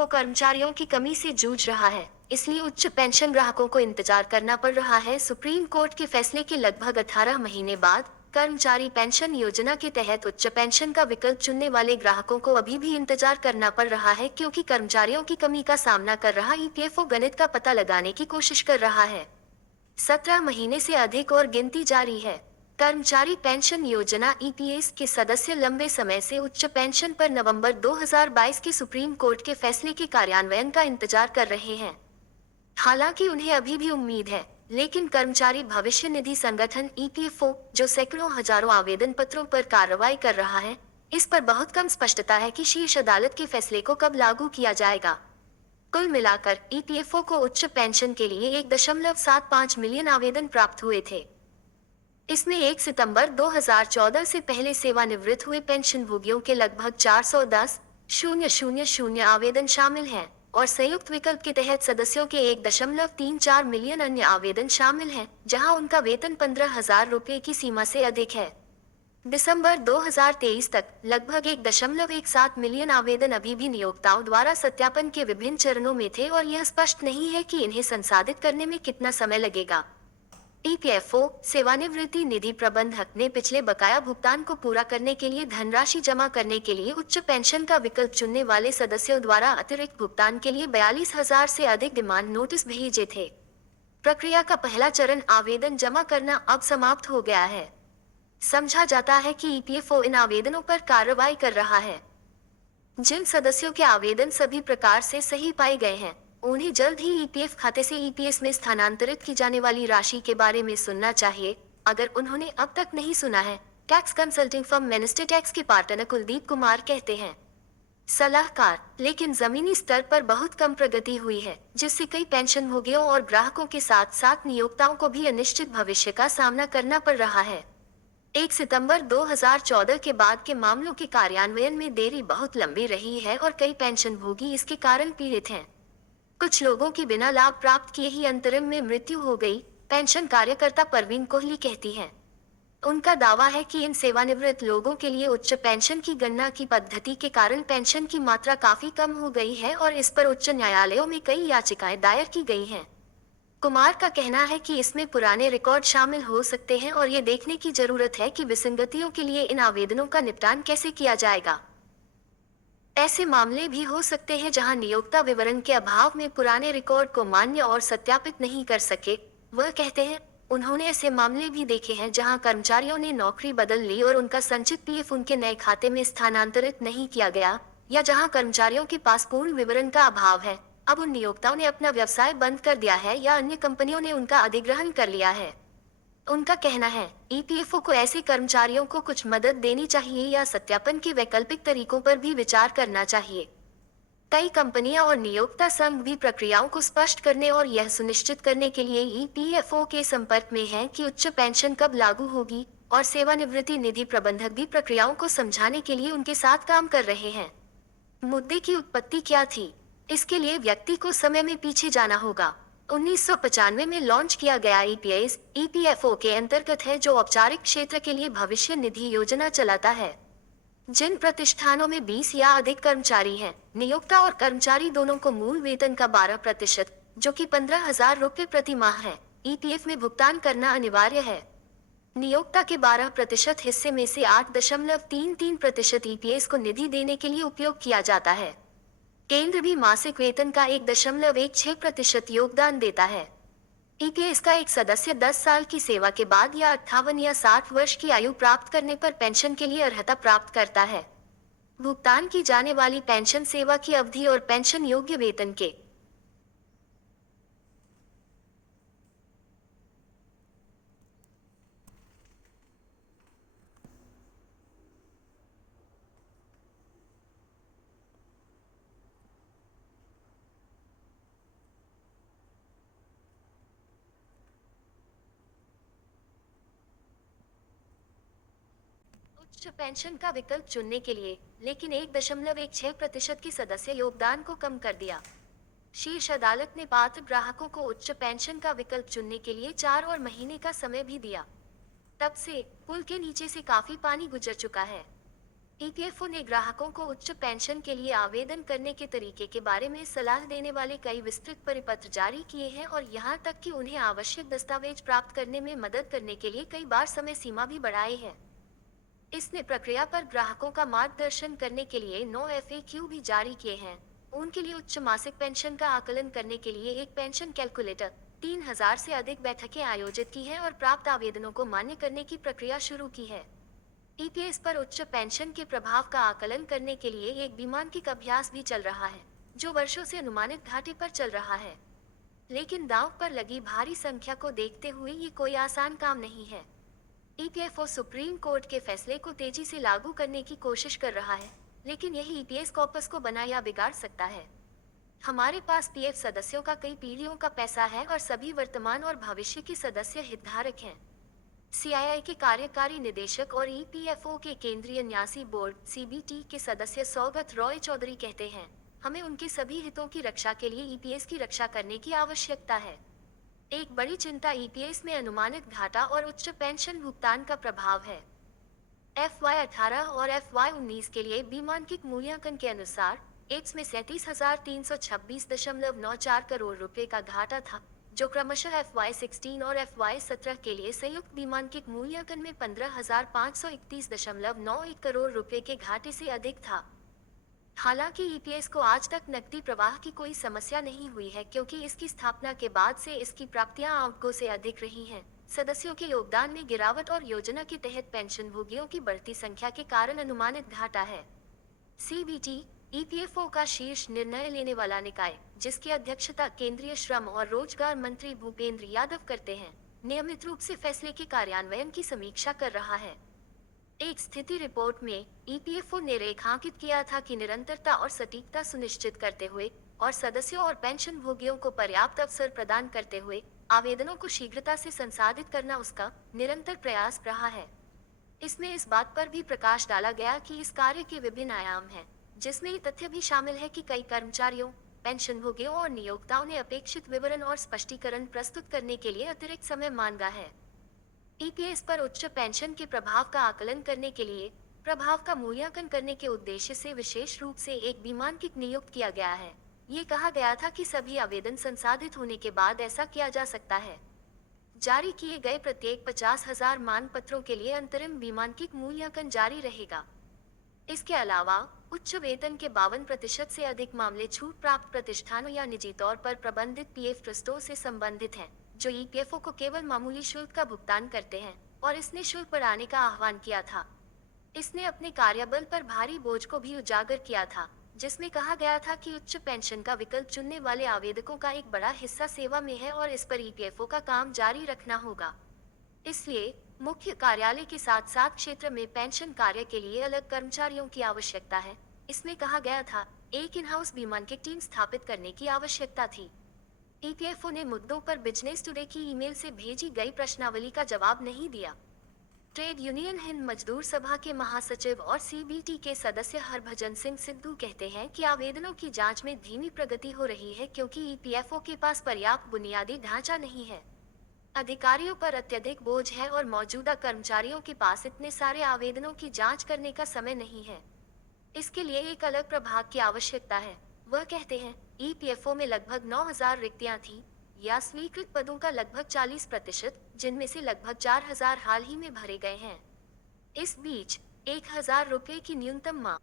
EPFO कर्मचारियों की कमी से जूझ रहा है, इसलिए उच्च पेंशन ग्राहकों को इंतजार करना पड़ रहा है। सुप्रीम कोर्ट के फैसले के लगभग 18 महीने बाद कर्मचारी पेंशन योजना के तहत उच्च पेंशन का विकल्प चुनने वाले ग्राहकों को अभी भी इंतजार करना पड़ रहा है, क्योंकि कर्मचारियों की कमी का सामना कर रहा ईपीएफओ गणित का पता लगाने की कोशिश कर रहा है। 17 महीने से अधिक और गिनती जारी है। कर्मचारी पेंशन योजना ईपीएस के सदस्य लंबे समय से उच्च पेंशन पर नवंबर 2022 के सुप्रीम कोर्ट के फैसले के कार्यान्वयन का इंतजार कर रहे हैं। हालांकि उन्हें अभी भी उम्मीद है, लेकिन कर्मचारी भविष्य निधि संगठन ईपीएफओ, जो सैकड़ों हजारों आवेदन पत्रों पर कार्रवाई कर रहा है, इस पर बहुत कम स्पष्टता है कि शीर्ष अदालत के फैसले को कब लागू किया जाएगा। कुल मिलाकर ईपीएफओ को उच्च पेंशन के लिए 1.75 मिलियन आवेदन प्राप्त हुए थे। इसमें 1 सितंबर 2014 से पहले सेवानिवृत्त हुए पेंशनभोगियों के लगभग 410,000 आवेदन शामिल हैं और संयुक्त विकल्प के तहत सदस्यों के 1.34 मिलियन अन्य आवेदन शामिल हैं, जहां उनका वेतन 15,000 रुपये की सीमा से अधिक है। दिसंबर 2023 तक लगभग 1.17 मिलियन आवेदन अभी भी नियोक्ताओं द्वारा सत्यापन के विभिन्न चरणों में थे और यह स्पष्ट नहीं है कि इन्हें संसाधित करने में कितना समय लगेगा। ईपीएफओ सेवानिवृत्ति निधि प्रबंधक ने पिछले बकाया भुगतान को पूरा करने के लिए धनराशि जमा करने के लिए उच्च पेंशन का विकल्प चुनने वाले सदस्यों द्वारा अतिरिक्त भुगतान के लिए 42,000 से अधिक डिमांड नोटिस भेजे थे। प्रक्रिया का पहला चरण आवेदन जमा करना अब समाप्त हो गया है। समझा जाता है कि ईपीएफओ इन आवेदनों पर कार्रवाई कर रहा है। जिन सदस्यों के आवेदन सभी प्रकार से सही पाए गए हैं, उन्हें जल्द ही ईपीएफ खाते से ईपीएस में स्थानांतरित की जाने वाली राशि के बारे में सुनना चाहिए। अगर उन्होंने अब तक नहीं सुना है, tax consulting firm minister tax के पार्टनर कुलदीप कुमार कहते हैं। सलाहकार, लेकिन जमीनी स्तर पर बहुत कम प्रगति हुई है, जिससे कई पेंशनभोगियों और ग्राहकों के साथ साथ नियोक्ताओं को भी अनिश्चित भविष्य का सामना करना पड़ रहा है। 1 सितंबर 2014 के बाद के मामलों के कार्यान्वयन में देरी बहुत लंबी रही है और कई पेंशनभोगी इसके कारण पीड़ित हैं। कुछ लोगों की बिना लाभ प्राप्त किए ही अंतरिम में मृत्यु हो गई, पेंशन कार्यकर्ता परवीन कोहली कहती हैं। उनका दावा है कि इन सेवानिवृत्त लोगों के लिए उच्च पेंशन की गणना की पद्धति के कारण पेंशन की मात्रा काफी कम हो गई है और इस पर उच्च न्यायालयों में कई याचिकाएं दायर की गई हैं। कुमार का कहना है कि इसमें पुराने रिकॉर्ड शामिल हो सकते हैं और ये देखने की जरूरत है कि विसंगतियों के लिए इन आवेदनों का निपटान कैसे किया जाएगा। ऐसे मामले भी हो सकते हैं जहां नियोक्ता विवरण के अभाव में पुराने रिकॉर्ड को मान्य और सत्यापित नहीं कर सके। वह कहते हैं, उन्होंने ऐसे मामले भी देखे हैं जहां कर्मचारियों ने नौकरी बदल ली और उनका संचित पीएफ उनके नए खाते में स्थानांतरित नहीं किया गया, या जहां कर्मचारियों के पास पूर्ण विवरण का अभाव है। अब उन नियोक्ताओं ने अपना व्यवसाय बंद कर दिया है या अन्य कंपनियों ने उनका अधिग्रहण कर लिया है। उनका कहना है, ईपीएफओ को ऐसे कर्मचारियों को कुछ मदद देनी चाहिए या सत्यापन के वैकल्पिक तरीकों पर भी विचार करना चाहिए। कई कंपनियां और नियोक्ता संघ भी प्रक्रियाओं को स्पष्ट करने और यह सुनिश्चित करने के लिए ईपीएफओ के संपर्क में हैं कि उच्च पेंशन कब लागू होगी, और सेवानिवृत्ति निधि प्रबंधक भी प्रक्रियाओं को समझाने के लिए उनके साथ काम कर रहे हैं। मुद्दे की उत्पत्ति क्या थी? इसके लिए व्यक्ति को समय में पीछे जाना होगा। 1995 में लॉन्च किया गया ईपीएस ईपीएफओ के अंतर्गत है, जो औपचारिक क्षेत्र के लिए भविष्य निधि योजना चलाता है। जिन प्रतिष्ठानों में 20 या अधिक कर्मचारी हैं, नियोक्ता और कर्मचारी दोनों को मूल वेतन का 12%, जो कि 15,000 रुपये प्रति माह है, ईपीएफ में भुगतान करना अनिवार्य है। नियोक्ता के 12% हिस्से में से 8.33% ईपीएस को निधि देने के लिए उपयोग किया जाता है। केंद्र भी मासिक वेतन का 1.16% योगदान देता है। ईपीएस का एक सदस्य 10 साल की सेवा के बाद या 58 या 60 वर्ष की आयु प्राप्त करने पर पेंशन के लिए अर्हता प्राप्त करता है। भुगतान की जाने वाली पेंशन सेवा की अवधि और पेंशन योग्य वेतन के उच्च पेंशन का विकल्प चुनने के लिए, लेकिन 1.16% के सदस्य योगदान को कम कर दिया। शीर्ष अदालत ने पात्र ग्राहकों को उच्च पेंशन का विकल्प चुनने के लिए 4 और महीने का समय भी दिया। तब से पुल के नीचे से काफी पानी गुजर चुका है। ईपीएफओ ने ग्राहकों को उच्च पेंशन के लिए आवेदन करने के तरीके के बारे में सलाह देने वाले कई विस्तृत परिपत्र जारी किए हैं और यहां तक कि उन्हें आवश्यक दस्तावेज प्राप्त करने में मदद करने के लिए कई बार समय सीमा भी बढ़ाई है। इसने प्रक्रिया पर ग्राहकों का मार्गदर्शन करने के लिए 9 एफएक्यू भी जारी किए हैं। उनके लिए उच्च मासिक पेंशन का आकलन करने के लिए एक पेंशन कैलकुलेटर 3000 से अधिक बैठकें आयोजित की हैं और प्राप्त आवेदनों को मान्य करने की प्रक्रिया शुरू की है। ईपीएस पर उच्च पेंशन के प्रभाव का आकलन करने के लिए एक वैमानिक अभ्यास भी चल रहा है, जो वर्षों से अनुमानित घाटे पर चल रहा है। लेकिन दांव पर लगी भारी संख्या को देखते हुए ये कोई आसान काम नहीं है। ईपीएफओ सुप्रीम कोर्ट के फैसले को तेजी से लागू करने की कोशिश कर रहा है, लेकिन यही ईपीएस कॉर्पस को बना या बिगाड़ सकता है। हमारे पास पीएफ सदस्यों का कई पीढ़ियों का पैसा है और सभी वर्तमान और भविष्य के सदस्य हितधारक हैं। सीआईआई के कार्यकारी निदेशक और ईपीएफओ के केंद्रीय न्यासी बोर्ड सीबीटी के सदस्य सौगत रॉय चौधरी कहते हैं, हमें उनके सभी हितों की रक्षा के लिए ईपीएस की रक्षा करने की आवश्यकता है। एक बड़ी चिंता ईपीएस में अनुमानित घाटा और उच्च पेंशन भुगतान का प्रभाव है। FY18 और FY19 के लिए वैमानिक मूल्यांकन के अनुसार एप्स में 37,326.94 करोड़ रुपए का घाटा था, जो क्रमशः FY16 और FY17 के लिए संयुक्त वैमानिक मूल्यांकन में 15,531.91 करोड़ रुपए के घाटे से अधिक था। हालांकि ईपीएस को आज तक नकदी प्रवाह की कोई समस्या नहीं हुई है, क्योंकि इसकी स्थापना के बाद से इसकी प्राप्तियां आउटगो से अधिक रही हैं। सदस्यों के योगदान में गिरावट और योजना के तहत पेंशन भोगियों की बढ़ती संख्या के कारण अनुमानित घाटा है। सीबीटी ईपीएफओ का शीर्ष निर्णय लेने वाला निकाय, जिसकी अध्यक्षता केंद्रीय श्रम और रोजगार मंत्री भूपेंद्र यादव करते हैं, नियमित रूप से फैसले के कार्यान्वयन की समीक्षा कर रहा है। एक स्थिति रिपोर्ट में ईपीएफओ ने रेखांकित किया था कि निरंतरता और सटीकता सुनिश्चित करते हुए और सदस्यों और पेंशन भोगियों को पर्याप्त अवसर प्रदान करते हुए आवेदनों को शीघ्रता से संसाधित करना उसका निरंतर प्रयास रहा है। इसमें इस बात पर भी प्रकाश डाला गया कि इस कार्य के विभिन्न आयाम हैं, जिसमें ये तथ्य भी शामिल है कि कई कर्मचारियों, पेंशन भोगियों और नियोक्ताओं ने अपेक्षित विवरण और स्पष्टीकरण प्रस्तुत करने के लिए अतिरिक्त समय मांगा है। ईपीएस पर उच्च पेंशन के प्रभाव का आकलन करने के लिए प्रभाव का मूल्यांकन करने के उद्देश्य से विशेष रूप से एक वैमानिक नियुक्त किया गया है। ये कहा गया था कि सभी आवेदन संसाधित होने के बाद ऐसा किया जा सकता है। जारी किए गए प्रत्येक 50,000 मानपत्रों के लिए अंतरिम वैमानिक मूल्यांकन जारी रहेगा। इसके अलावा उच्च वेतन के 52% से अधिक मामले छूट प्राप्त प्रतिष्ठानों या निजी तौर पर प्रबंधित पीएफ ट्रस्टों से संबंधित हैं, जो ईपीएफओ को केवल मामूली शुल्क का भुगतान करते हैं, और इसने शुल्क बढ़ाने का आह्वान किया था। इसने अपने कार्यबल पर भारी बोझ को भी उजागर किया था, जिसमें कहा गया था कि उच्च पेंशन का विकल्प चुनने वाले आवेदकों का एक बड़ा हिस्सा सेवा में है और इस पर ईपीएफओ का काम जारी रखना होगा। इसलिए मुख्य कार्यालय के साथ साथ क्षेत्र में पेंशन कार्य के लिए अलग कर्मचारियों की आवश्यकता है। इसमें कहा गया था, एक इन हाउस वैमानिक टीम स्थापित करने की आवश्यकता थी। ईपीएफओ ने मुद्दों पर बिजनेस टुडे की ईमेल से भेजी गई प्रश्नावली का जवाब नहीं दिया। ट्रेड यूनियन हिंद मजदूर सभा के महासचिव और सीबीटी के सदस्य हरभजन सिंह सिद्धू कहते हैं कि आवेदनों की जांच में धीमी प्रगति हो रही है, क्योंकि ईपीएफओ के पास पर्याप्त बुनियादी ढांचा नहीं है। अधिकारियों पर अत्यधिक बोझ है और मौजूदा कर्मचारियों के पास इतने सारे आवेदनों की जांच करने का समय नहीं है। इसके लिए एक अलग प्रभाग की आवश्यकता है। वह कहते हैं, ईपीएफओ में लगभग 9,000 रिक्तियां थीं, या स्वीकृत पदों का लगभग 40%, जिनमें से लगभग 4,000 हाल ही में भरे गए हैं। इस बीच 1,000 रुपये की न्यूनतम मांग